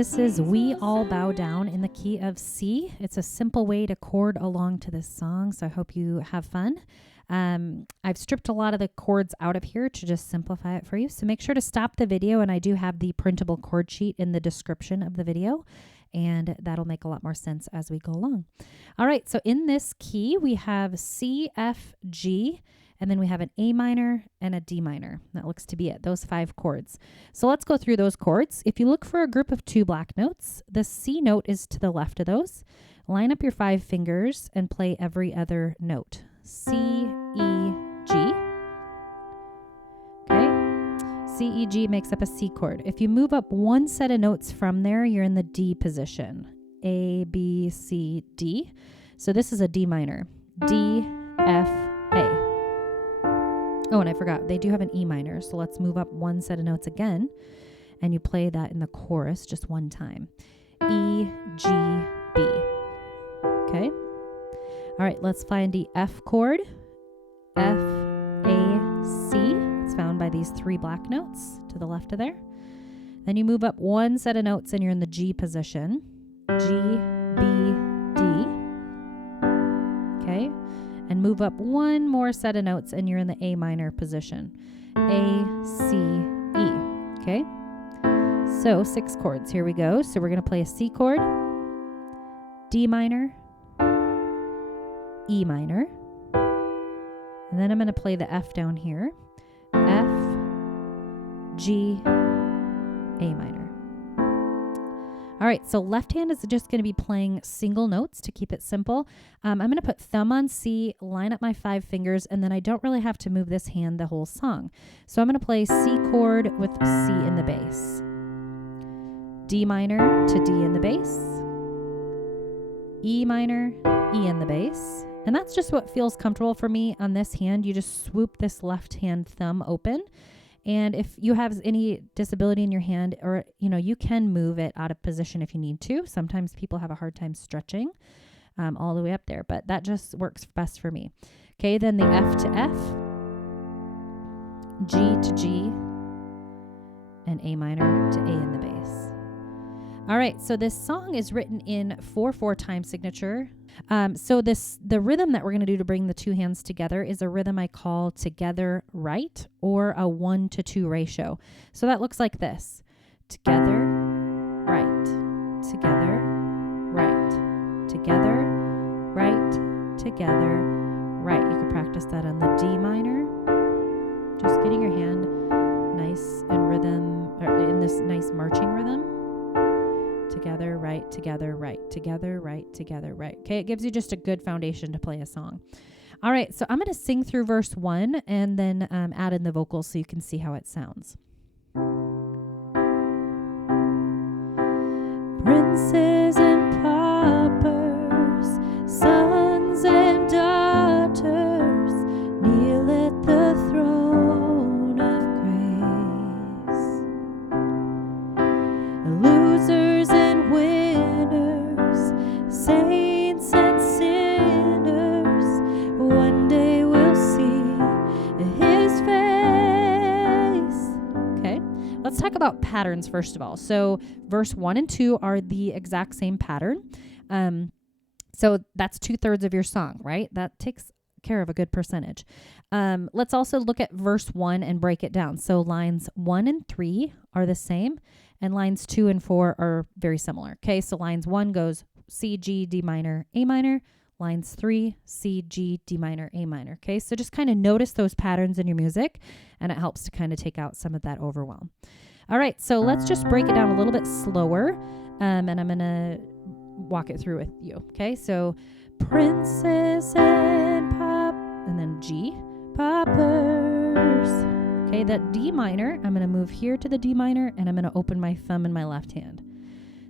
This is We All Bow Down in the key of C. It's a simple way to chord along to this song, so I hope you have fun. I've stripped a lot of the chords out of here to just simplify it for you. So make sure to stop the video, and I do have the printable chord sheet in the description of the video, and that'll make a lot more sense as we go along. All right, so in this key, we have C, F, G, and then we have an A minor and a D minor. That looks to be it, those 5 chords. So let's go through those chords. If you look for a group of 2 black notes, the C note is to the left of those. Line up your 5 fingers and play every other note. C, E, G. Okay. C, E, G makes up a C chord. If you move up one set of notes from there, you're in the D position. A, B, C, D. So this is a D minor. D, F, A. Oh, and I forgot, they do have an E minor. So let's move up one set of notes again. And you play that in the chorus just one time. E, G, B. Okay. All right, let's find the F chord. F, A, C. It's found by these 3 black notes to the left of there. Then you move up one set of notes and you're in the G position. G, B, D. Okay. And move up one more set of notes and you're in the A minor position. A, C, E. Okay. So 6 chords. Here we go. So we're going to play a C chord, D minor, E minor, and then I'm going to play the F down here. F, G, A minor. All right, so left hand is just going to be playing single notes to keep it simple. I'm going to put thumb on C, line up my 5 fingers, and then I don't really have to move this hand the whole song. So I'm going to play C chord with C in the bass. D minor to D in the bass. E minor, E in the bass. And that's just what feels comfortable for me on this hand. You just swoop this left hand thumb open. And if you have any disability in your hand, or, you can move it out of position if you need to. Sometimes people have a hard time stretching all the way up there, but that just works best for me. Okay, then the F to F, G to G, and A minor to A in the bass. All right, so this song is written in 4/4 time signature. The rhythm that we're going to do to bring the 2 hands together is a rhythm I call together right, or a 1-to-2 ratio. So that looks like this: together, right, together, right, together, right, together, right. You could practice that on the D minor. Just getting your hand nice and rhythm, or in this nice marching rhythm. Together, right, together, right, together, right, together, right. Okay, it gives you just a good foundation to play a song. All right, so I'm going to sing through verse 1 and then add in the vocals so you can see how it sounds. Princes and paupers, sons and daughters, kneel at the throne of grace. Losers and winners, saints and sinners, one day we'll see his face. Okay, let's talk about patterns first of all. So verse 1 and 2 are the exact same pattern. So that's 2/3 of your song, right? That takes care of a good percentage. Let's also look at verse 1 and break it down. So lines 1 and 3 are the same, and lines 2 and 4 are very similar. Okay, so lines 1 goes C, G, D minor, A minor. Lines 3, C, G, D minor, A minor. Okay, so just kind of notice those patterns in your music, and it helps to kind of take out some of that overwhelm. All right, so let's just break it down a little bit slower, and I'm going to walk it through with you. Okay, so princes and pop, and then G, poppers. Okay, that D minor, I'm going to move here to the D minor, and I'm going to open my thumb in my left hand.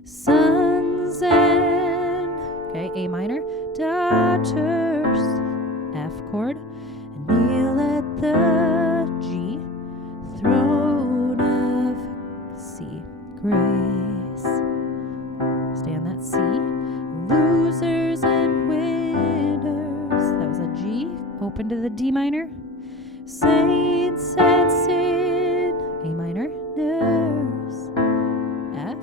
Sons and, okay, A minor, daughters, F chord, and kneel at the G, throne of C, grace. Stay on that C. Losers and winners, that was a G, open to the D minor. Saints and sin, A minor, nurse, F,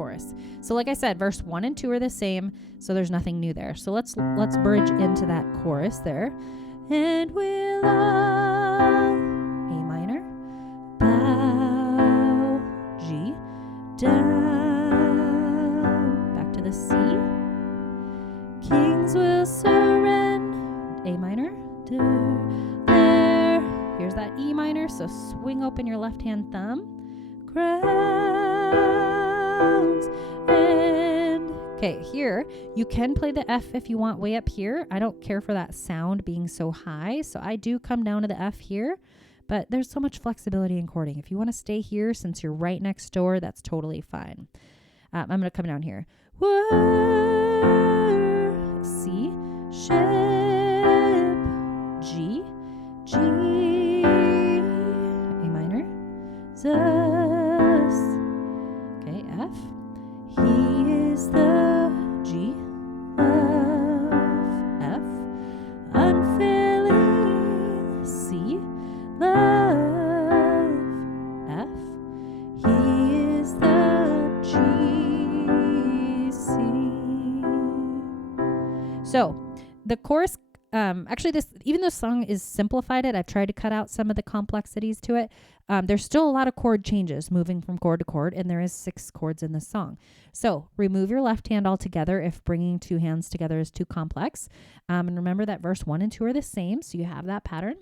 chorus. So like I said, verse 1 and 2 are the same, so there's nothing new there. So let's bridge into that chorus there. And we'll all, A minor, bow, G, down, back to the C. Kings will surrender, A minor, there. Here's that E minor, so swing open your left hand thumb. Crowns and okay, here you can play the F if you want way up here. I don't care for that sound being so high, so I do come down to the F here, but there's so much flexibility in chording. If you want to stay here since you're right next door, that's totally fine. I'm going to come down here. C, ship, G, G, A minor, zus. Okay, F. He is the G, love, F. Unfailing, C, love, F. He is the G, C. So the chorus, actually even though the song is simplified, I've tried to cut out some of the complexities to it. There's still a lot of chord changes moving from chord to chord, and there is 6 chords in this song. So remove your left hand altogether if bringing 2 hands together is too complex. And remember that verse 1 and 2 are the same, so you have that pattern.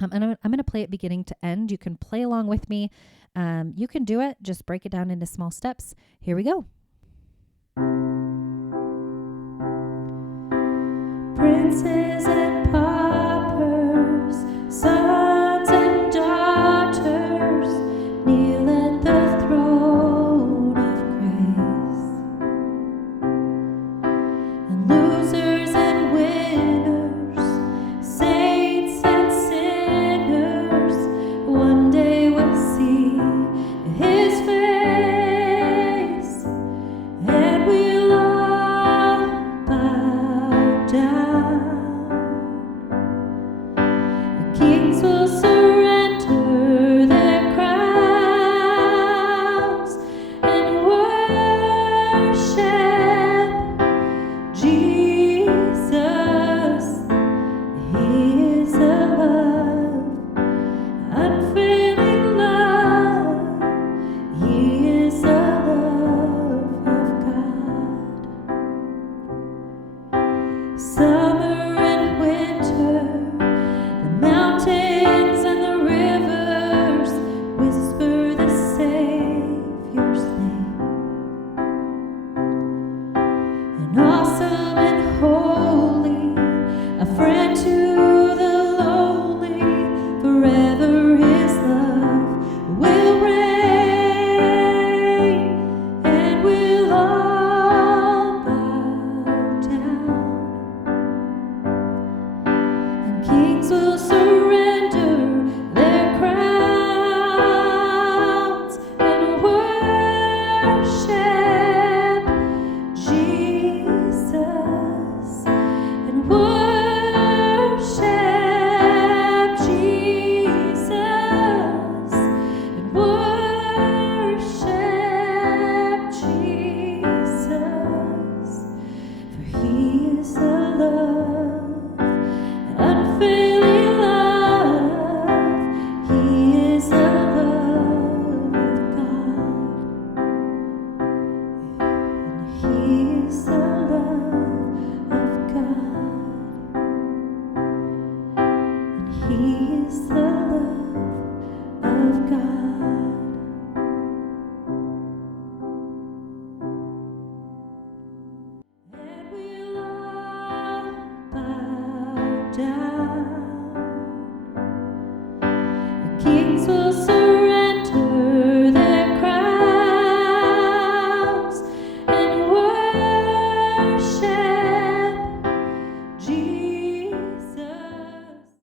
And I'm going to play it beginning to end. You can play along with me. You can do it. Just break it down into small steps. Here we go. Princes and paupers, sons and daughters, kneel at the throne of grace. And losers and winners, saints and sinners, one day will see his face, and we'll all bow down. Kings will surrender their crowns and worship Jesus. He is a love, unfailing love. He is the love of God. Summer and winter, the mountains and the rivers whisper the Savior's name. And awesome and holy, a friend to the lonely, forever his love will reign, and we'll all bow down. And kings will surrender their crowns and worship Jesus, and worship Jesus, and worship Jesus, for he is the love, unfailing love. He is the love of God, and he is the love of God, and he is the love of God. And we'll all bow down. The kings will serve.